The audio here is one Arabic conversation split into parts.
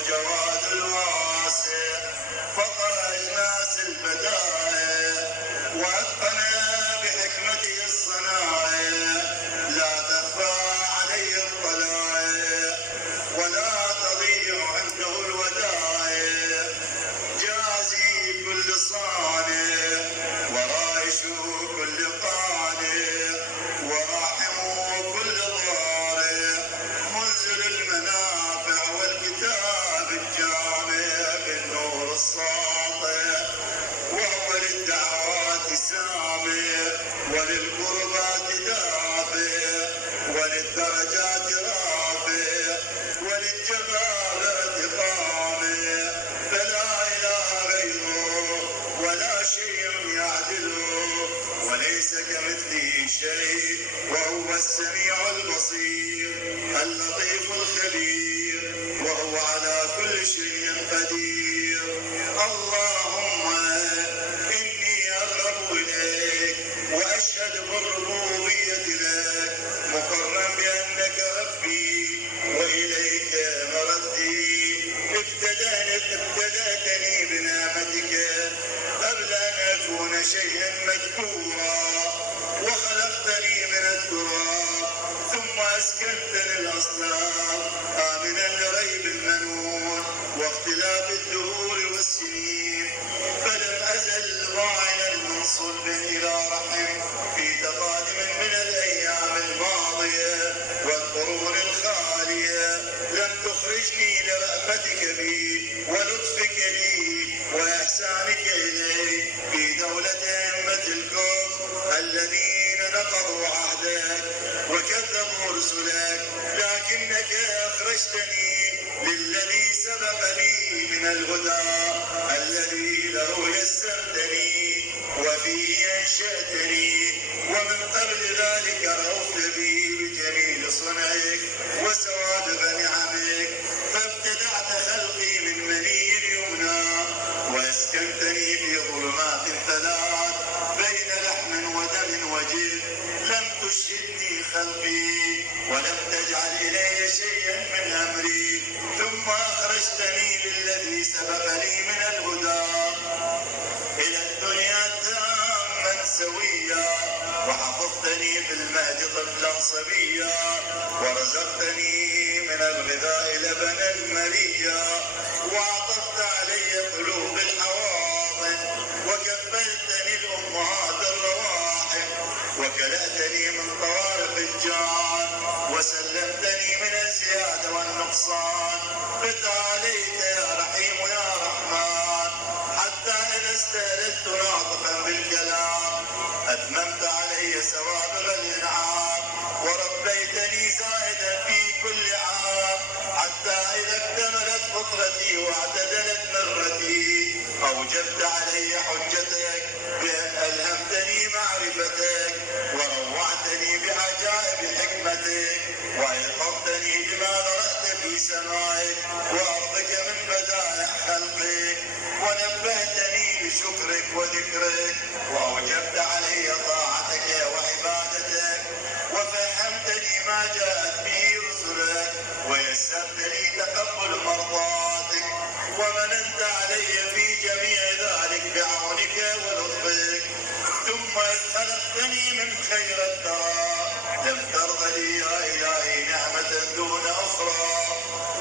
الجواد الواسع، فطر أجناس البدائع وأتقن بحكمته الصنائع، لا تخفى عليه الطلائع ولا تضيع عنده الودائع، جازي كل صانع ورائش كل قانع وراحم كل ضارع، منزل المنافع والكتاب الجامع بالنور الساطع، وهو للدعوات سامع وللقربات دافع وللدرجات رافع وللجبابرة قامع، فلا إله غيره ولا شيء يعدله وليس كمثله شيء، وهو السميع البصير اللطيف الخبير، وهو على كل شيء قدير. اللهم إني أقرب إليك وأشهد بالربوبية لك، مقرا بأنك ربي وإليك مردي. ابتدأتني بنعمتك قبل أن أكون شيئا مذكورا، وخلقتني من التراب ثم أسكنتني الأصنام آمنا لريب المنون واختلاف الدهور والسنين، فلم أزل ضاعنا من صلب إلى رحم في تقادم من الأيام الماضية والقرون الخالية، لم تخرجني لرأفتك بي ولطفك لي وإحسانك إلي في دولة أئمة الكفر الذين نقضوا عهدك وكذبوا رسلك، لكنك أخرجتني للذي سبق لي من الهدى الذي له يسرتني وفيه أنشأتني، ومن قبل ذلك رأفت بي بجميل صنعك وسوابغ نعمك، فابتدعت خلقي من مني اليمنى واسكنتني في ظلمات ثلاث بين لحم ودم وجلد، لم تشهدني خلقي ولم تجعل إلي شيئا من أمري، ثم أخرجتني للذي سبق لي من الهدى إلى الدنيا تاما سويا، وحفظتني في المهد طفلا صبيا، ورزقتني من الغذاء لبنا مريا، وعطفت علي قلوب الحواضن، وكفلتني الأمهات الرواحم، وكلأتني من طوارق الجان، وسلمتني من الزيادة والنقصان، فتعاليت يا رحيم يا رحمن، حتى إذا استهللت ناطقا بالكلام أتممت علي سوابغ الإنعام، وربيتني زائدا في كل عام، حتى إذا اكتملت فطرتي واعتدلت مرتي أوجبت علي حجتك بأن ألهمتني معرفتك، وروعتني بعجائب حكمتك، وأيقظتني بما ذرأت في سمائك وأرضك من بدائع خلقك، ونبهتني لشكرك وذكرك، وأوجبت علي طاعتك وعبادتك، وفهمتني ما جاءت به رسلك، ويسرت لي تقبل مرضاتك، ومننت علي في جميع ذلك بعونك ولطفك، ثم إذ خلقتني من خير الثرى لم ترض لي يا إلهي نعمة دون أخرى،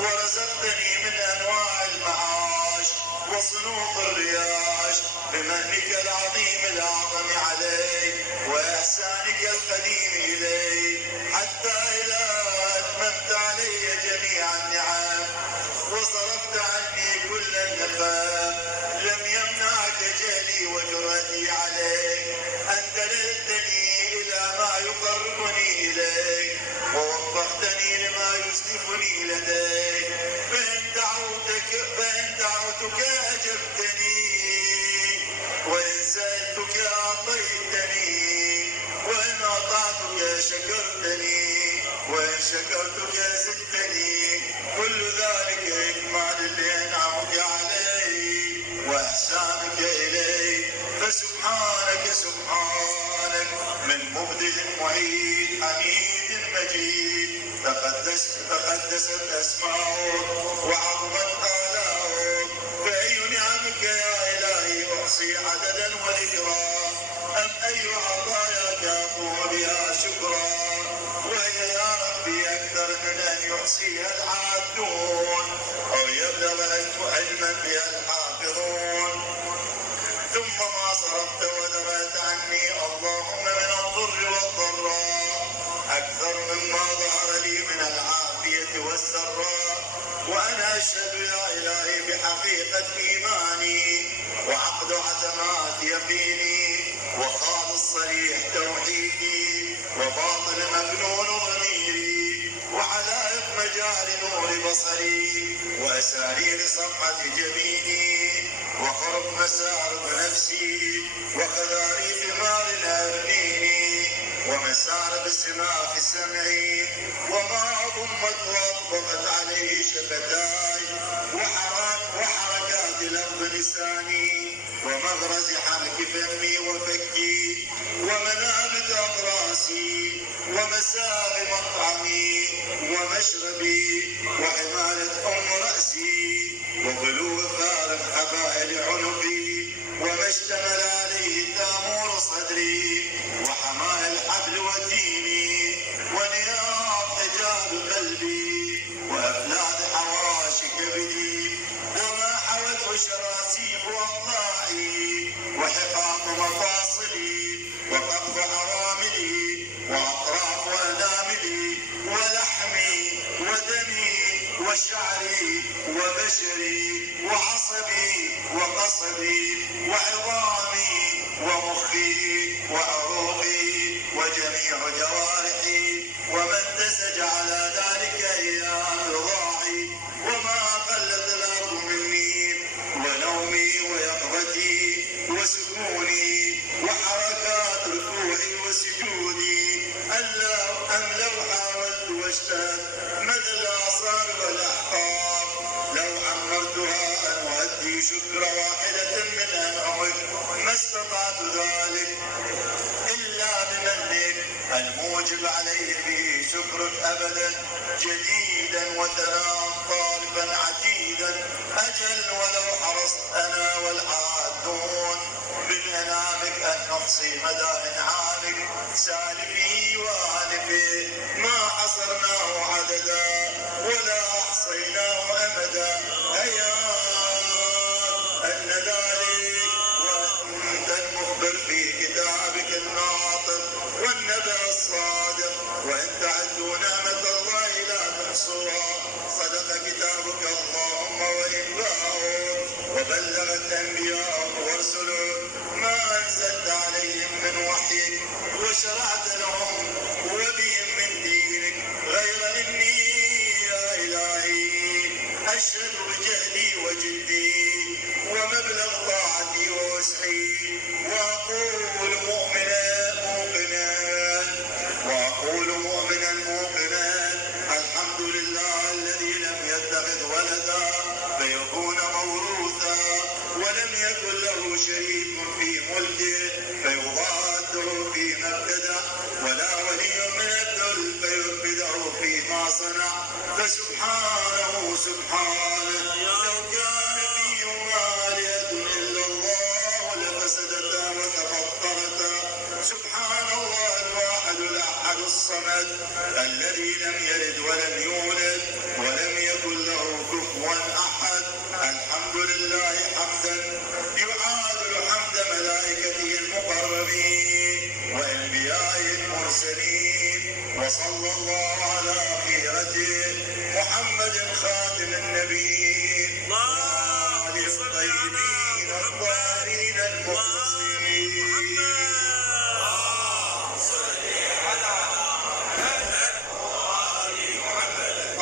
ورزقتني من أنواع المعاش وصنوف الرياش بمنك العظيم الأعظم علي وإحسانك القديم إلي، حتى إذا أتممت علي جميع النعم وصرفت عني كل النفام لم يمنعك جهلي وجرأتي عليك، أن دللتني إلى ما يقربني إليك، ووفقتني لما يسلفني لديك، فإن دعوتك أجبتني، وإن سألتك أعطيتني، وإن أطعتك شكرتني، وإن شكرتك زدتني، كل ذلك إكمال لأنعمك علي وإحسانك إلي، فسبحانك سبحانك من مبدئ معيد حميد مجيد، تقدست أسماؤك وعظمت عددا وذكرا أم أي عطاياك أقوم بها شكرا وهي يا ربي أكثر من أن يحصيها العادون أو يبلغ علما بها الحافظون. ثم ما صرفت ودرأت عني اللهم من الضر والضراء أكثر مما ظهر لي من العافية والسراء. وأنا أشهد يا إلهي بحقيقة إيماني وعقد عتمات يقيني وخالص صريح توحيدي وباطل مكنون ضميري وحلائق مجال نور بصري وأسارير صفحة جبيني وخرق مسارب نفسي وخذاري ثمار الأرنيني ومسارب سماخ سمعي وما أضمت وأطبقت عليه شفتاي وحركات لفظ لساني ومغرز حرك فمي وفكي ومنابت أضراسي ومساغ مطعمي ومشربي وحمالة رأسي وغلو فارق حبائل عنقي وما اشتمل عليه تامور صدري وحماء الحبل وديني ونياط حجاب قلبي وأفلاد حواشي كبدي وما حوته شراسيب أضلاعي وحقاق مفاصلي وقبض عواملي وأطراف أناملي ولحمي ودمي وشعري وبشري وعصبي وقصبي وعظامي ومخي وعروقي وجميع جوارحي وما انتسج على ذلك أيام رضاعي وما قلت الأرض مني ونومي ويقظتي وسكوني وحركات ركوعي وسجودي أم لو حاولت واشتهت مدى الآثار والأحقاف لو عمرتها أن أؤدي شكر واحدة من أنعمك ما استطعت ذلك إلا بمنك الموجب عليه به شكرك أبدا جديدا وثناء طالبا عتيدا أجل ولو حرصت أنا والعادون بإنعامك أن نحصي مدى إنعامك سالفه وآلفه ما حصرناه عددا ولا أحصيناه أمدا أيام أن ذلك وأنت المخبر في كتابك الناطق والنبأ الصادق وإن تعدوا نعمة الله لا تحصوها صدق كتابك اللهم وإن باعوا وبلغت أنبياء ورسله ما أنزلت عليهم من وحيك وشرعت لهم وبهم من دينك غير إني يا إلهي أشهد بجهدي وجدي ومبلغ طاعتي ووسعي وأقول مؤمنا موقنا الحمد لله الذي لم يتخذ ولدا فيكون موروثا ولم يكن له شريك في ملكه فيضاده فيما ابتدع ولا ولي من الذل فيرفده فيما صنع فسبحانه لو كان فيهما آلهة إلا الله لفسدتا وتفطرتا سبحان الله الواحد الأحد الصمد الذي لم يلد ولم يولد ولم يكن له كفوا أحد الحمد لله حمدا يعادل حمد ملائكته المقربين وأنبيائه المرسلين وصلى الله على خيرته محمد خاتم النبيين وآله الطيبين الطاهرين المخلصين.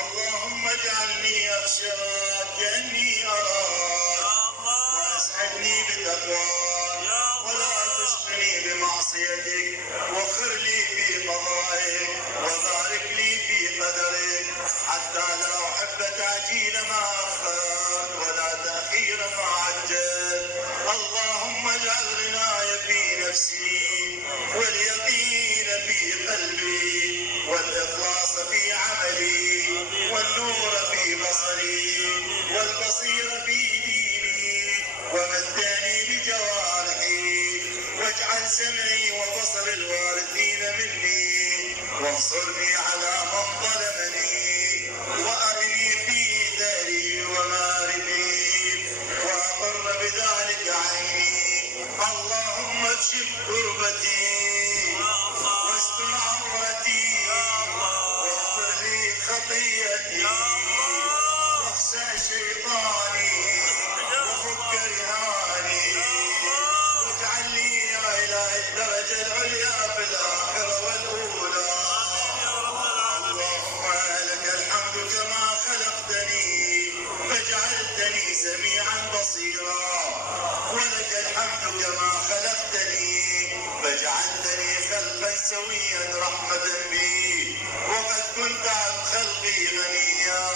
اللهم اجعلني أخشاك كأني أراك وأسعدني بتقواك ولا تشقني بمعصيتك واغفر لي في قضائك وبارك لي في قدرك حتى لا أحب تعجيل ما أخرت ولا تأخير ما عجلت. اللهم اجعل غناي في نفسي واليقين في قلبي والإخلاص في عملي والنور في بصري والبصير في ديني ومتعني بجوارحي سمعي وبصر الوارثين مني، وانصرني على من ظلمني، وأرني في داري وماربي، وأقر بذلك عيني. اللهم اكشف كربتي واستر عورتي واغفر لي خطيئتي واخسى شيطاني وفك رهاني، واجعل لي يا إله الدرجة العليا في الآخرة والأولى. اللهم لك الحمد كما خلقتني فجعلتني سميعا بصيرا، ولك الحمد كما خلقتني فجعلتني خلقا سويا رحمة بي، وقد كنت عن خلقي غنيا.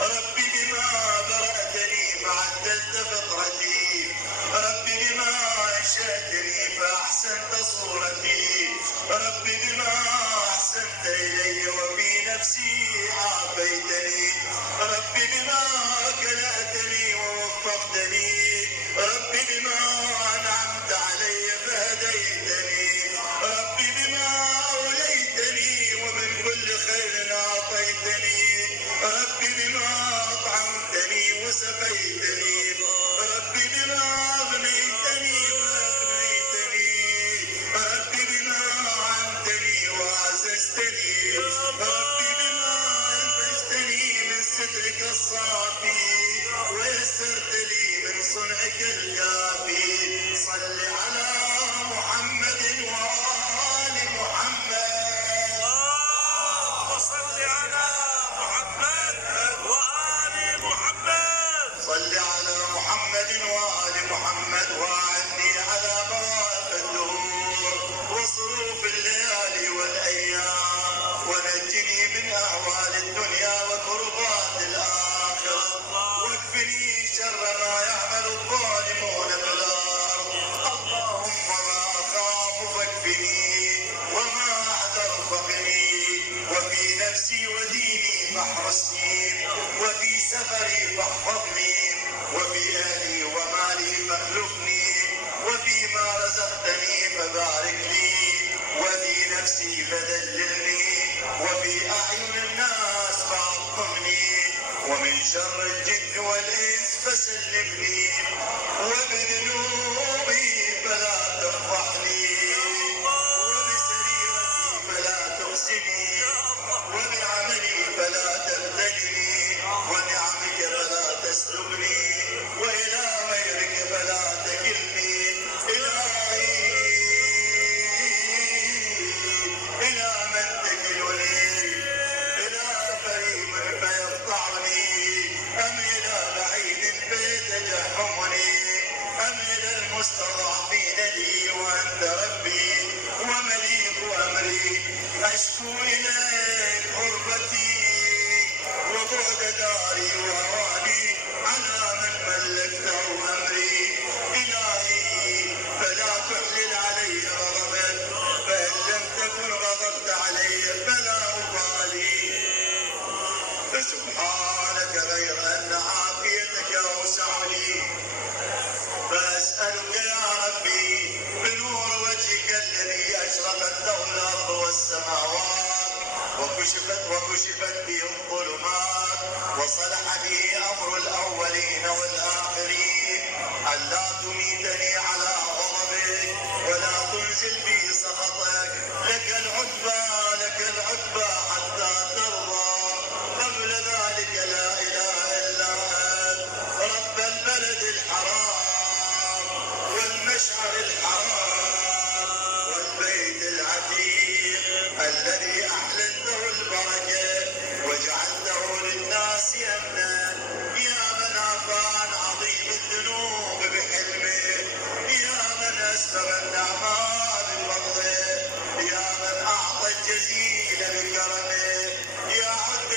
ربي بما برأتني فعدلت فطرتي، ربي بما أنشأتني فأحسنت صورتي، ربي بما أحسنت إلي وفي نفسي عافيتني، ربي بما كلأتني ووفقتني، ربي بما أنعمت علي فهديتني، ربي بما أوليتني ومن كل خير أعطيتني، ربي بما أطعمتني وسقيتني، ربي بما أغنيتني وأغنيتني، ربي بما أعنتني وأعززتني، ربي بما ألبستني من سترك الصافي ويسرت لي من صنعك الكافي. صل على محمد وآل محمد. اللهم صل على محمد وآل محمد. صل على محمد وآل محمد، وأعني على بوائق الدهور وصروف الليالي والأيام، ونجني من أهوال الدنيا وكربات الآخرة، واكفني شر ما يعمل الظالمون في الأرض. اللهم ما أخاف فاكفني، وما أحذر فقني، وفي نفسي وديني فاحرسني، وفي سفري فاحفظني، وفي أهلي ومالي فاخلفني، وفيما رزقتني فبارك لي، وفي نفسي فذللني، وفي أعين الناس فعظمني، ومن شر الجن والإنس فسلمني، وبذنوبي فلا تفضحني، وبسريرتي فلا تخزني، وبعملي فلا تبتلني، ونعمك فلا تسلبني، وإلى غيرك فلا تكلني. إلهي إلى من تكلني؟ إلى قريب فيقطعني، أم إلى بعيد فيتجهمني، أم إلى المستضعفين لي وأنت ربي ومليك أمري. أشكو إليك غربتي وبعد داري وهواني على من ملكته أمري. إلهي فلا تحلل علي غضبك، فإن لم تكن غضبت علي فلا أبالي. فسبحانك غير أن عافيتك أوسع لي، فأسألك يا ربي بنور وجهك الذي أشرقت له الأرض والسماوات وكشفت به الظلمات وصلح به أمر الأولين والآخرين، ألا تميتني على غضبك ولا تنزل بي سخطك. لك العتبى حتى ترضى، قبل ذلك لا إله إلا أنت، رب البلد الحرام والمشعر الحرام والبيت العتيق الذي أحللته البركة وجعلته للناس أمنا. يا من عفى عن عظيم الذنوب بحلمه، يا من أسبغ النعم